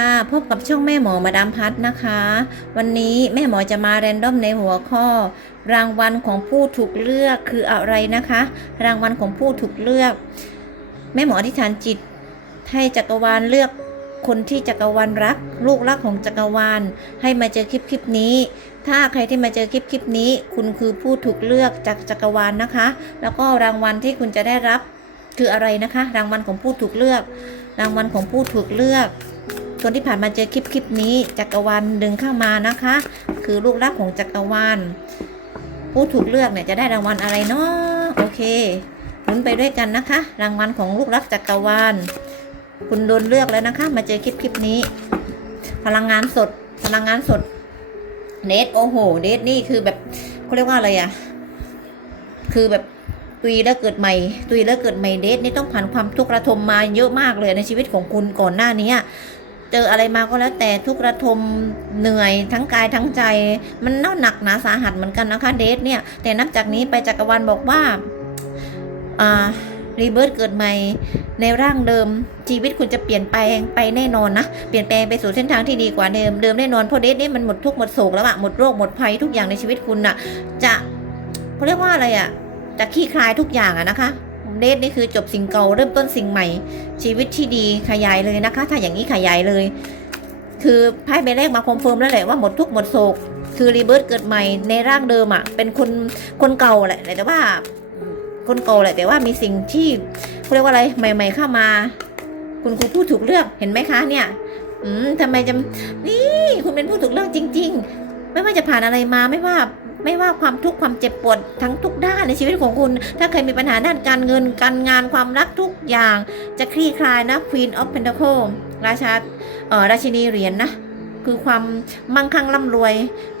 ค่ะพบกับช่องแม่หมอมาดามพัดนะคะ วันนี้แม่หมอจะมาแรนดอมในหัวข้อ รางวัลของผู้ถูกเลือกคืออะไรนะคะ รางวัลของผู้ถูกเลือก แม่หมออธิษฐานจิต ให้จักรวาลเลือกคนที่จักรวาลรัก ลูกรักของจักรวาลให้มาเจอคลิปคลิปนี้ ถ้าใครที่มาเจอคลิปคลิปนี้ คุณคือผู้ถูกเลือกจากจักรวาลนะคะ แล้วก็รางวัลที่คุณจะได้รับคืออะไรนะคะ รางวัลของผู้ถูกเลือก รางวัลของผู้ถูกเลือก คนที่ผ่านมาเจอคลิปคลิปนี้จักรวาลดึงเข้ามานะคะ คือลูกรักของจักรวาลผู้ถูกเลือกเนี่ยจะได้รางวัลอะไรเนาะโอเคลุ้นไปด้วยกันนะคะ รางวัลของลูกรักจักรวาลคุณโดนเลือกแล้วนะคะ มาเจอคลิปคลิปนี้ พลังงานสด พลังงานสดเดทโอ้โหเดทนี่คือแบบเขาเรียกว่าอะไรอะคือแบบตุยแล้วเกิดใหม่ ตุยแล้วเกิดใหม่เดทนี่ต้องผ่านความทุกข์ระทมมาเยอะมากเลยในชีวิตของคุณก่อนหน้านี้ เจออะไรมาก็แล้วแต่ทุกระทมเหนื่อยทั้งกายทั้งใจ มันน่าหนักหนาสาหัสเหมือนกันนะคะเดทเนี่ย แต่นับจากนี้ไปจักรวาลบอกว่าอ่ารีเบิร์ตเกิดใหม่ในร่างเดิมชีวิตคุณจะเปลี่ยนแปลงไปแน่นอนนะเปลี่ยนแปลงไปสู่เส้นทางที่ดีกว่าเดิมเดิมแน่นอนเพราะเดทนี่มันหมดทุกข์หมดโศกแล้วอะหมดโรคหมดภัยทุกอย่างในชีวิตคุณน่ะจะเขาเรียกว่าอะไรอะจะขี้คลายทุกอย่างอะนะคะ เดทนี่คือจบสิ่งเก่าเริ่มต้นสิ่งใหม่ ชีวิตที่ดีขยายเลยนะคะ ถ้าอย่างนี้ขยายเลย คือไพ่ใบแรกมาคอนเฟิร์มแล้วแหละว่าหมดทุกหมดโศก คือรีเบิร์ตเกิดใหม่ในร่างเดิมอะ เป็นคนคนเก่าแหละแต่ว่าคนเก่าแหละแต่ว่ามีสิ่งที่เขาเรียกว่าอะไรใหม่ ๆ เข้ามา คุณครูผู้ถูกเลือกเห็นไหมคะเนี่ยอืมทำไมจะนี่คุณเป็นผู้ถูกเลือกจริง ๆ ไม่ว่าจะผ่านอะไรมาไม่ว่า ไม่ว่าความทุกข์ความเจ็บปวดทั้งทุกด้านในชีวิตของคุณ ถ้าเคยมีปัญหาด้านการเงินการงานความรักทุกอย่าง จะคลี่คลายนะ Queen of Pentacle ราชาเออราชินีเหรียญนนะคือความมั่งคั่งร่ำรวย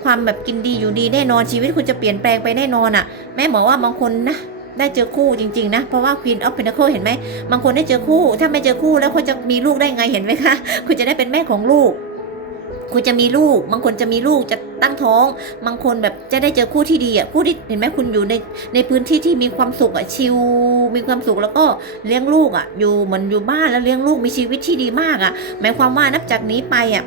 ความแบบกินดีอยู่ดีแน่นอนชีวิตคุณจะเปลี่ยนแปลงไปแน่นอนอะ่ะ แม่บอกว่าบางคนนะได้เจอคู่จริงๆนะ เพราะว่า Queen of Pentacle เห็นไหมบางคนได้เจอคู่ ถ้าไม่เจอคู่แล้วคุณจะมีลูกได้ไงเห็นไหมคะ คุณจะได้เป็นแม่ของลูก คุณจะมีลูก บางคนจะมีลูกจะ ตั้งท้อง บางคนแบบจะได้เจอคู่ที่ดีอะคู่ที่เห็นไหมคุณอยู่ในในพื้นที่ที่มีความสุขอะชิลมีความสุขแล้วก็เลี้ยงลูกอะอยู่เหมือนอยู่บ้านแล้วเลี้ยงลูกมีชีวิตที่ดีมากอะหมายความว่านับจากนี้ไปอะ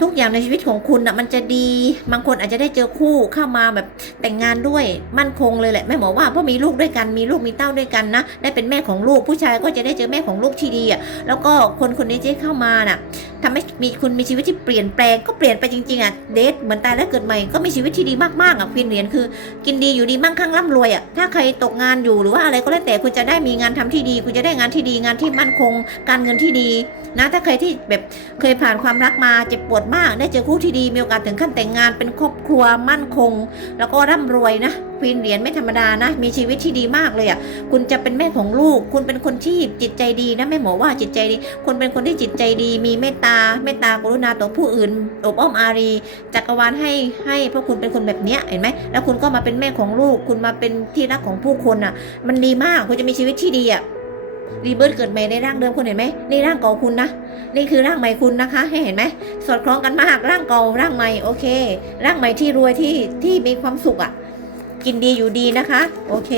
ทุกอย่างในชีวิตของคุณอะมันจะดี บางคนอาจจะได้เจอคู่เข้ามาแบบแต่งงานด้วยมั่นคงเลยแหละแม่หมอว่าเพราะมีลูกด้วยกันมีลูกมีเต้าด้วยกันนะได้เป็นแม่ของลูกผู้ชายก็จะได้เจอแม่ของลูกที่ดีอะแล้วก็คนคนนี้ที่เข้ามาน่ะทำให้มีคุณมีชีวิตที่เปลี่ยนแปลงก็เปลี่ยนไปจริงๆอะเดทเหมือนตายแล้วเกิดใหม่ก็มีชีวิตที่ดีมากๆอะควีนเหรียญคือ กินดีอยู่ดีมั่งคั่งร่ำรวยอะถ้าใครตกงานอยู่หรือว่าอะไรก็แล้วแต่คุณจะได้มีงานทำที่ดี คุณจะได้งานที่ดีงานที่มั่นคง การเงินที่ดีนะถ้าใครที่แบบเคยผ่านความรักมาเจ็บปวดมากได้เจอคู่ที่ดีมีโอกาสถึงขั้นแต่งงานเป็นครอบครัวมั่นคง แล้วก็ร่ำรวยนะควีนเหรียญไม่ธรรมดานะ มีชีวิตที่ดีมากเลยอะคุณจะเป็นแม่ของลูก คุณเป็นคนที่จิตใจดีนะแม่หมอว่าจิตใจดีคุณเป็นคนที่จิตใจดี มีเมตตาเมตตากรุณาต่อผู้อื่นอบอ้อมอารีจักรวาลให้ให้เพราะคุณเป็นคนแบบเนี้ยเห็นไหมแล้วคุณก็มาเป็นแม่ของลูก คุณมาเป็นที่รักของผู้คนอะ มันดีมากคุณจะมีชีวิตที่ดีอะ รีเบิร์ตเกิดใหม่ในร่างเดิมคุณเห็นไหมนี่ร่างเก่าคุณนะ นี่คือร่างใหม่คุณนะคะ ให้เห็นไหมสอดคล้องกันมากร่างเก่าร่างใหม่โอเค ร่างใหม่ที่รวยที่ที่มีความสุขอะ กินดีอยู่ดีนะคะ โอเค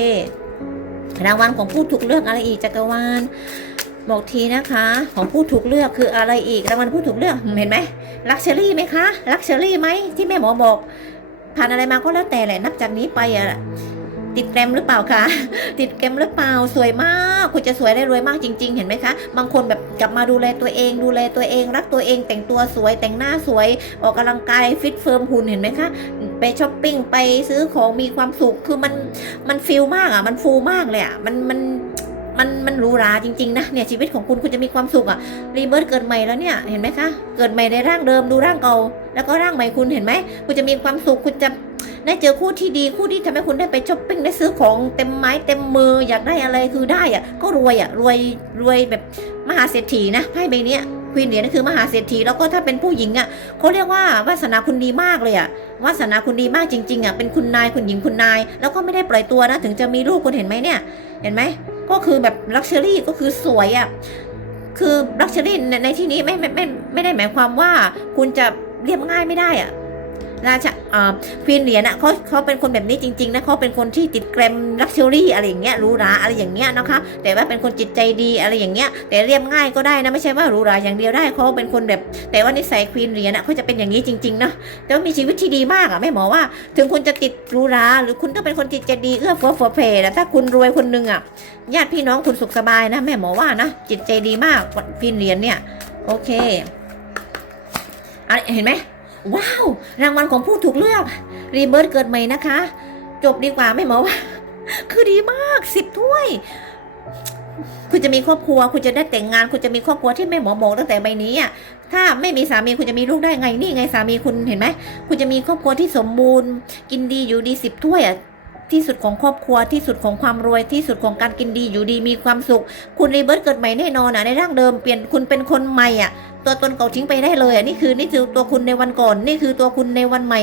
รางวัลของผู้ถูกเลือกอะไรอีกจักรวาลบอกทีนะคะ ของผู้ถูกเลือกคืออะไรอีกรางวัลผู้ถูกเลือกเห็นไหมลักชัวรี่ไหมคะลักชัวรี่ไหมที่แม่หมอบอกผ่านอะไรมาก็แล้วแต่แหละนับจากนี้ไปอะ ติดแกรมหรือเปล่าคะติดแกรมหรือเปล่าสวยมาก คุณจะสวยได้รวยมากจริง ๆ เห็นไหมคะ บางคนแบบกลับมาดูแลตัวเอง ดูแลตัวเอง รักตัวเองแต่งตัวสวยแต่งหน้าสวย ออกกำลังกายฟิตเฟิร์มหุ่นเห็นไหมคะ ไปช้อปปิ้งไปซื้อของมีความสุขคือมันมันฟิลมากอะมันฟูมากเลยอะมันมันมันมันหรูหราจริงๆนะเนี่ยชีวิตของคุณคุณจะมีความสุขอะรีเบิร์ตเกิดใหม่แล้วเนี่ยเห็นไหมคะ เกิดใหม่ในร่างเดิมดูร่างเก่า แล้วก็ร่างใหม่คุณเห็นไหมคุณจะมีความสุขคุณจะ ได้เจอคู่ที่ดีคู่ที่ทำให้คุณได้ไปช้อปปิ้งได้ซื้อของเต็มไม้เต็มมืออยากได้อะไรคือได้อะก็รวยอะรวยรวยแบบมหาเศรษฐีนะไพ่ใบนี้ควีนเหรียญนั่นคือมหาเศรษฐีแล้วก็ถ้าเป็นผู้หญิงอะเขาเรียกว่าวาสนาคุณดีมากเลยอะวาสนาคุณดีมากจริงๆอะเป็นคุณนายคุณหญิงคุณนาย แล้วก็ไม่ได้ปล่อยตัวนะถึงจะมีลูกคุณเห็นไหมเนี่ยเห็นไหมก็คือแบบลักชัวรี่ก็คือสวยอะคือลักชัวรี่ในในที่นี้ไม่ไม่ไม่ไม่ได้หมายความว่าคุณจะเรียบง่ายไม่ได้อะ ราชาอ่าควีนเหรียญอะเขาเขาเป็นคนแบบนี้จริงๆนะเขาเป็นคนที่ติดแกรมลักชัวรี่อะไรอย่างเงี้ยหรูหราอะไรอย่างเงี้ยนะคะ แต่ว่าเป็นคนจิตใจดีอะไรอย่างเงี้ย แต่เรียบง่ายก็ได้นะไม่ใช่ว่าหรูหราอย่างเดียวได้เขาเป็นคนแบบ แต่ว่านิสัยควีนเหรียญอะเขาจะเป็นอย่างนี้จริงๆนะแต่ว่ามีชีวิตที่ดีมากอะแม่หมอว่า ถึงคุณจะติดหรูหราหรือคุณต้องเป็นคนจิตใจดีเอื้อเฟื้อเฟือเพแต่ถ้าคุณรวยคนหนึงอะญาติพี่น้องคุณสุขสบายนะแม่หมอว่านะจิตใจดีมากควีนเหรียญเนี่ยโอเคอเห็นไหม ว้าว รางวัลของผู้ถูกเลือก รีเบิร์ตเกิดใหม่นะคะ จบดีกว่าไม่หมอว่าคือดีมากสิบถ้วย คุณจะมีครอบครัว คุณจะได้แต่งงาน คุณจะมีครอบครัวที่แม่หมอบอกตั้งแต่ใบนี้อะถ้าไม่มีสามีคุณจะมีลูกได้ไงนี่ไงสามีคุณเห็นไหมคุณจะมีครอบครัวที่สมบูรณ์ กินดีอยู่ดีสิบถ้วยอะ ที่สุดของครอบครัวที่สุดของความรวยที่สุดของการกินดีอยู่ดีมีความสุข คุณรีเบิร์ตเกิดใหม่แน่นอนอะในร่างเดิมเปลี่ยนคุณเป็นคนใหม่อะตัวตนเก่าทิ้งไปได้เลยอะนี่คือนี่คือตัวคุณในวันก่อน นี่คือตัวคุณในวันใหม่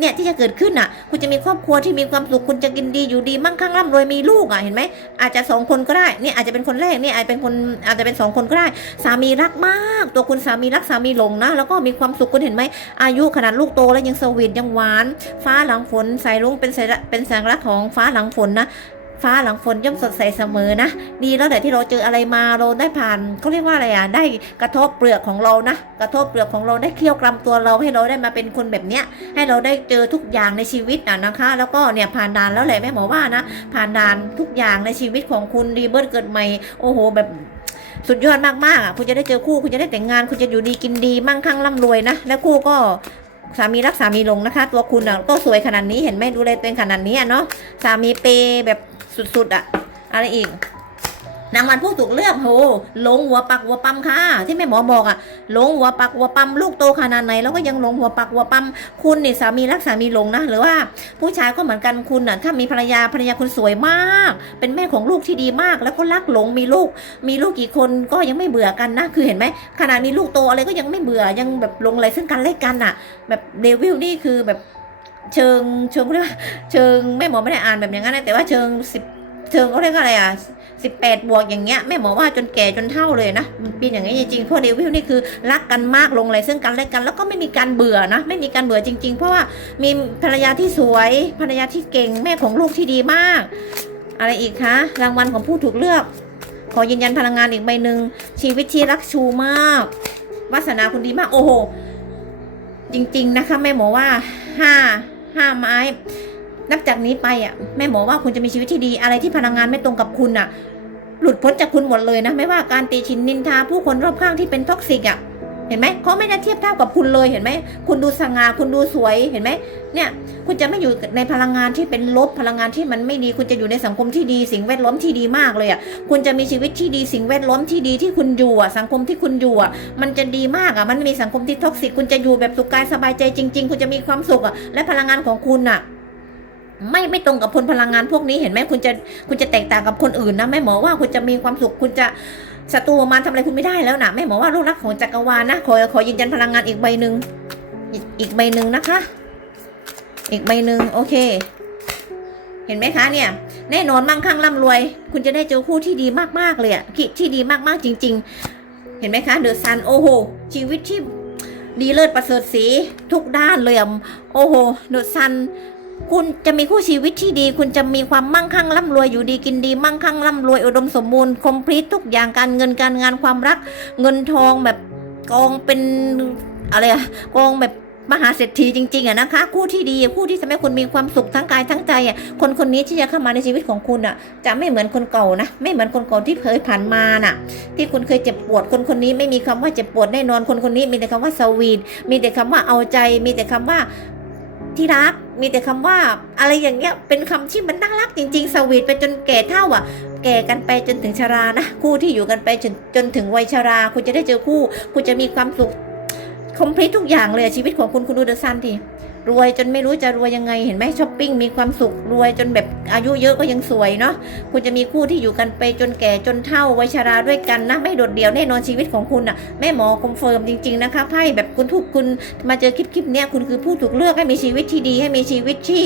เนี่ยที่จะเกิดขึ้นอะ คุณจะมีครอบครัวที่มีความสุขคุณจะกินดีอยู่ดีมั่งคั่งร่ำรวยมีลูกอะเห็นไหมอาจจะสองคนก็ได้เนี่ยอาจจะเป็นคนแรกเนี่ยอาจจะเป็นคนอาจจะเป็นสองคนก็ได้ สามีรักมาก ตัวคุณสามีรักสามีหลงนะ แล้วก็มีความสุขคุณเห็นไหมอายุขนาดลูกโตแล้วยังสวีทยังหวาน ฟ้าหลังฝนสายรุ้งเป็นเป็นแสงรักของฟ้าหลังฝนนะ ฟ้าหลังฝนย่อมสดใสเสมอนะ ดีแล้วแต่ที่เราเจออะไรมาเราได้ผ่านเขาเรียกว่าอะไรอะได้กระทบเปลือกของเรานะ กระทบเปลือกของเราได้เคี่ยวกรำตัวเราให้เราได้มาเป็นคนแบบเนี้ย ให้เราได้เจอทุกอย่างในชีวิตอะนะคะ แล้วก็เนี่ยผ่านด่านแล้วแหละแม่หมอว่านะ ผ่านด่านทุกอย่างในชีวิตของคุณรีเบิร์ตเกิดใหม่โอ้โหแบบสุดยอดมากๆอะคุณจะได้เจอคู่คุณจะได้แต่งงาน คุณจะอยู่ดีกินดีมั่งคั่งร่ำรวยนะและคู่ก็ สามีรักสามีลงนะคะ ตัวคุณอะก็สวยขนาดนี้เห็นไหมดูเลตัวเองขนาดนี้อะเนาะสามีเปย์แบบสุดๆอะอะไรอีก นางวันผู้ถูกเลือกโหหลงหัวปักหัวปั๊มค่ะ ที่แม่หมอบอกอะหลงหัวปักหัวปั๊มลูกโตขนาดไหนแล้วก็ยังหลงหัวปักหัวปั๊มคุณนี่สามีรักสามีหลงนะหรือว่าผู้ชายก็เหมือนกันคุณน่ะถ้ามีภรรยาภรรยาคุณสวยมาก เป็นแม่ของลูกที่ดีมาก แล้วก็รักหลงมีลูก มีลูกกี่คนก็ยังไม่เบื่อกันนะคือเห็นไหมขนาดมีลูกโตอะไรก็ยังไม่เบื่อยังแบบหลงอะไหลซึ่งกันและกันน่ะแบบเดวิลนี่คือแบบเชิงเชิงเขาเรียกว่าเชิงแม่หมอไม่ได้อ่านแบบอย่างนั้นนะแต่ว่าเชิงสิบ เชิงเขาเรียกอะไรอะสิบแปดบวกอย่างเงี้ยแม่หมอว่าจนแก่จนเท่าเลยนะมันเป็นอย่างนี้จริงๆพราะเดวิลนี่คือรักกันมากลงเลยซึ่งกันและกันแล้วก็ไม่มีการเบื่อนะไม่มีการเบื่อจริง ๆ เพราะว่ามีภรรยาที่สวยภรรยาที่เก่งแม่ของลูกที่ดีมาก อะไรอีกคะรางวัลของผู้ถูกเลือก ขอยืนยันพลังงานอีกใบหนึ่งชีวิตที่รักชูมากวาสนาคุณดีมากโอ้โหจริง ๆนะคะแม่หมอว่าห้าห้าไม้ นับจากนี้ไปอะแม่หมอว่าคุณจะมีชีวิตที่ดีอะไรที่พลังงานไม่ตรงกับคุณอะ หลุดพ้นจากคุณหมดเลยนะ ไม่ว่าการตีชินนินทาผู้คนรอบข้างที่เป็นท็อกซิกอะเห็นไหมเขาไม่ได้เทียบเท่ากับคุณเลยเห็นไหมคุณดูสง่าคุณดูสวยเห็นไหมเนี่ย คุณจะไม่อยู่ในพลังงานที่เป็นลบพลังงานที่มันไม่ดี คุณจะอยู่ในสังคมที่ดีสิ่งแวดล้อมที่ดีมากเลยอะคุณจะมีชีวิตที่ดีสิ่งแวดล้อมที่ดีที่คุณอยู่อะสังคมที่คุณอยู่อะมันจะดีมากอะมันไม่มีสังคมที่ท็อกซิกคุณจะอยู่แบบสุขกายสบายใจจริง ๆ คุณจะมีความสุขอะและพลังงานของคุณอะ ไม่ไม่ตรงกับพลพลังงานพวกนี้เห็นไหมคุณจะคุณจะแตกต่างกับคนอื่นนะแม่หมอว่าคุณจะมีความสุขคุณจะศัตรูมารทำอะไรคุณไม่ได้แล้วนะแม่หมอว่าลูกรักของจักรวาลนะขอขอยืนยันพลังงานอีกใบหนึ่งอีกใบหนึ่งนะคะ อีกใบหนึ่งโอเค เห็นไหมคะเนี่ย แน่นอนมั่งคั่งร่ำรวย คุณจะได้เจอคู่ที่ดีมากๆเลยอะที่ที่ดีมากๆจริง ๆ เห็นไหมคะเดอะซันโอ้โหชีวิตที่ดีเลิศประเสริฐสีทุกด้านเลยอะโอ้โหเดอะซัน คุณจะมีคู่ชีวิตที่ดี คุณจะมีความมั่งคั่งร่ำรวยอยู่ดีกินดี มั่งคั่งร่ำรวยอุดมสมบูรณ์คอมพลีททุกอย่างการเงินการงานความรัก เงินทองแบบกองเป็นอะไรอะกองแบบมหาเศรษฐีจริงๆอะนะคะ คู่ที่ดีคู่ที่ทำให้คุณมีความสุขทั้งกายทั้งใจอะคนคนนี้ที่จะเข้ามาในชีวิตของคุณอะจะไม่เหมือนคนเก่านะ ไม่เหมือนคนเก่าที่เคยผ่านมาน่ะ ที่คุณเคยเจ็บปวดคนคนนี้ไม่มีคำว่าเจ็บปวดแน่นอนคนคนนี้มีแต่คำว่าสวีทมีแต่คำว่าเอาใจ มีแต่คำว่า ที่รักมีแต่คำว่าอะไรอย่างเงี้ยเป็นคำที่มันน่ารักจริง ๆ สวีทไปจนแก่เท่าอะ แก่กันไปจนถึงชรานะคู่ที่อยู่กันไปจนจนถึงวัยชรา คุณจะได้เจอคู่ คุณจะมีความสุขคอมพลีททุกอย่างเลยชีวิตของคุณคุณดูเดอะซันที รวยจนไม่รู้จะรวยยังไงเห็นไหมช้อปปิ้งมีความสุขรวยจนแบบอายุเยอะก็ยังสวยเนาะคุณจะมีคู่ที่อยู่กันไปจนแก่จนเฒ่าวัยชราด้วยกันนะไม่โดดเดี่ยวแน่นอนชีวิตของคุณอะแม่หมอคอนเฟิร์มจริงๆนะคะไพ่แบบคุณทุกคุณมาเจอคลิปคลิปเนี้ยคุณคือผู้ถูกเลือกให้มีชีวิตที่ดีให้มีชีวิตที่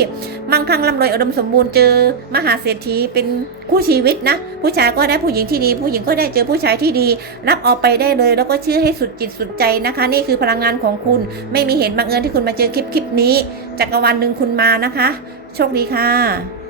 มั่งคั่งร่ำรวยอุดมสมบูรณ์เจอมหาเศรษฐีเป็นคู่ชีวิตนะ ผู้ชายก็ได้ผู้หญิงที่ดี ผู้หญิงก็ได้เจอผู้ชายที่ดี รับเอาไปได้เลย แล้วก็เชื่อให้สุดจิตสุดใจนะคะ นี่คือพลังงานของคุณ ไม่มีเหตุบังเอิญที่คุณมาเจอคลิปคลิปนี้นี้จักรวาลหนึ่งคุณมานะคะ โชคดีค่ะ